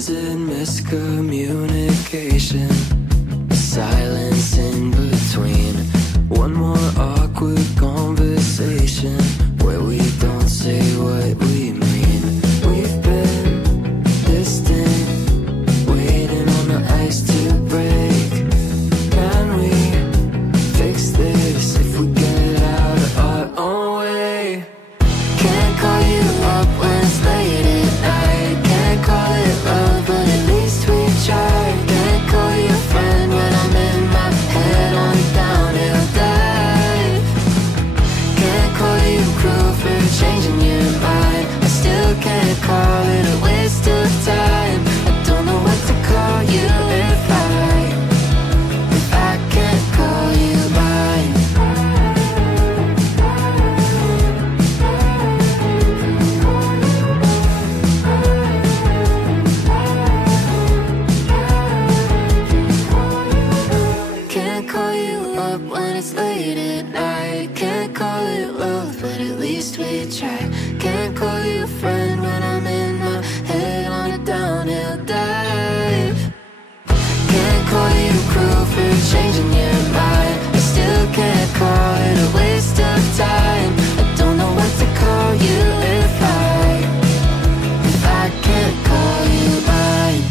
Is it miscommunication? Silence in between. One more awkward conversation where we don't say what we mean. We've been distant, waiting on the ice to break. Can we fix this if we get out of our own way? Can't call you up when it's late at night. Can't call it love, but at least we tried. Can't call you a friend when I'm in my head on a downhill dive. Can't call you cruel for changing your mind. I still can't call it a waste of time. I don't know what to call you if I can't call you mine. Can't call you up when it's late at night. Can't call it love, but at least we try. Can't call you a friend when I'm in my head on a downhill dive. Can't call you cruel for changing your mind. I still can't call it a waste of time. I don't know what to call you if I can't call you mine.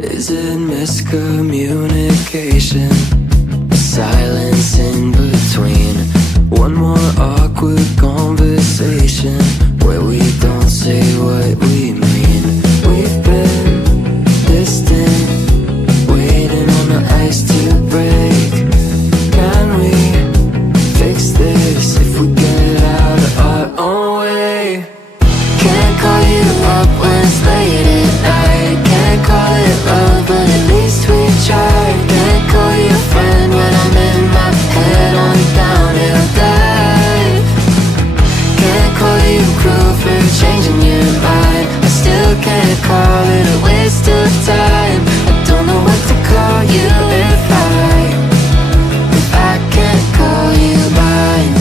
Is it miscommunication? Silence in between. One more awkward conversation where we don't say what we mean. We've been distant, waiting on the ice to break. Can we fix this if we get out of our own way? Can't call you up when it's late at night. Can't call it love, but at least we tried. Can't call you a friend when I'm in my head on a downhill dive. Can't call you cruel for changing your mind. I still can't call it a waste of time. I don't know what to call you if I can't call you mine.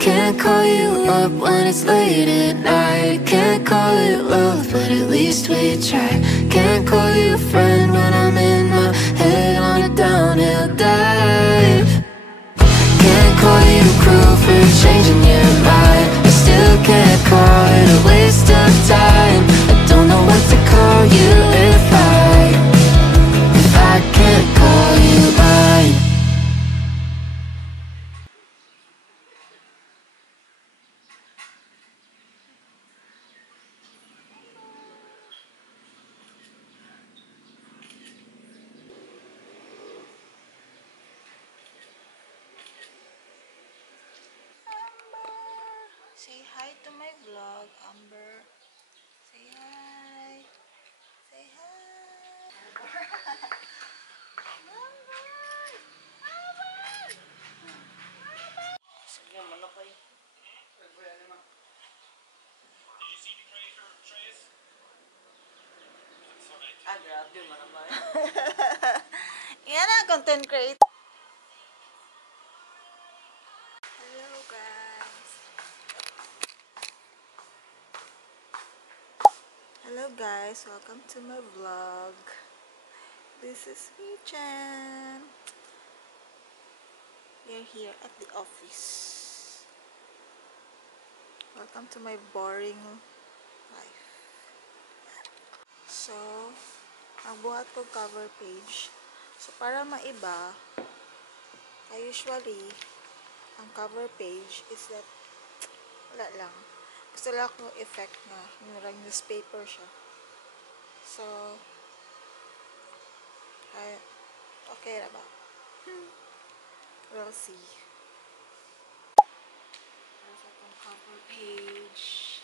Can't call you up when it's late at night. Can't call it love, but at least we try. Can't call you a friend when I'm in my head on a downhill dive. Can't call you cruel for changing your mind. I still can't call it a waste of time. I don't know what to call you if I can't call you mine. Say hi to my vlog, Amber. Say hi. Say hi. Sige, manok eh. Ah, grabe, manok ba? Yan na, content creator. Hello guys. Hello guys, welcome to my vlog. This is me, Chen. We're here at the office. Welcome to my boring life. So, magbuhat ko cover page. So, para maiba, usually, ang cover page is that Wala lang. Gusto lang ko effect na yung newspaper siya. So, ay, okay na ba? We'll see. Para sa itong cover page.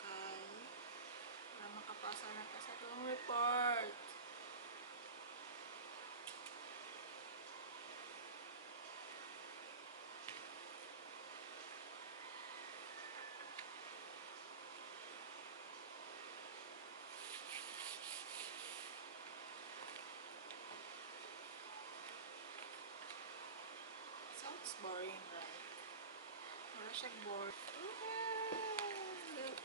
Okay. Para makapasa na ka sa itong report. Sounds boring, right? Wala siyang bored. Look.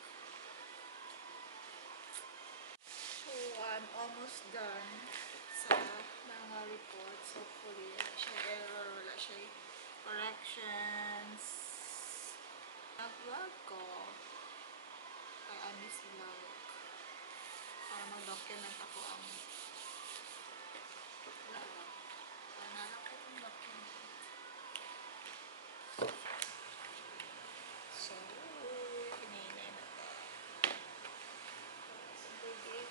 So, I'm almost done sa mga reports. Hopefully, wala siya error, wala siya corrections. Nag-vlog ko. Kay Amis Vlog. Para mag-document ako ang wala lang. Panalak ko yung document. So, hinihintay na ito. Sige.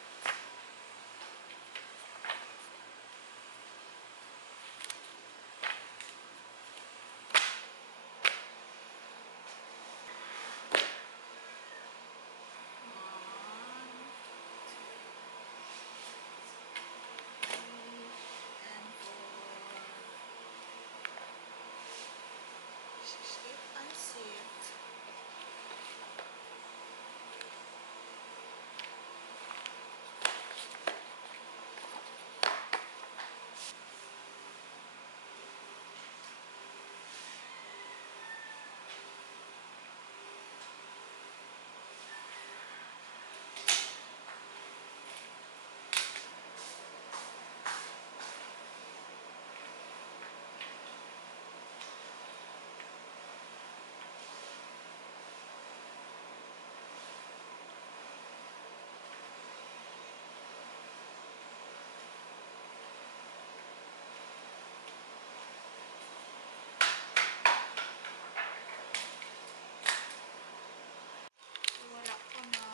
Wala ko na.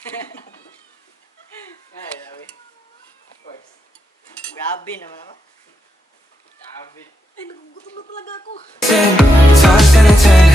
Ay, sabi. Of course. Grabe naman ako. Grabe. Ay, nagugutom na talaga ako. 10, times 10 and 10.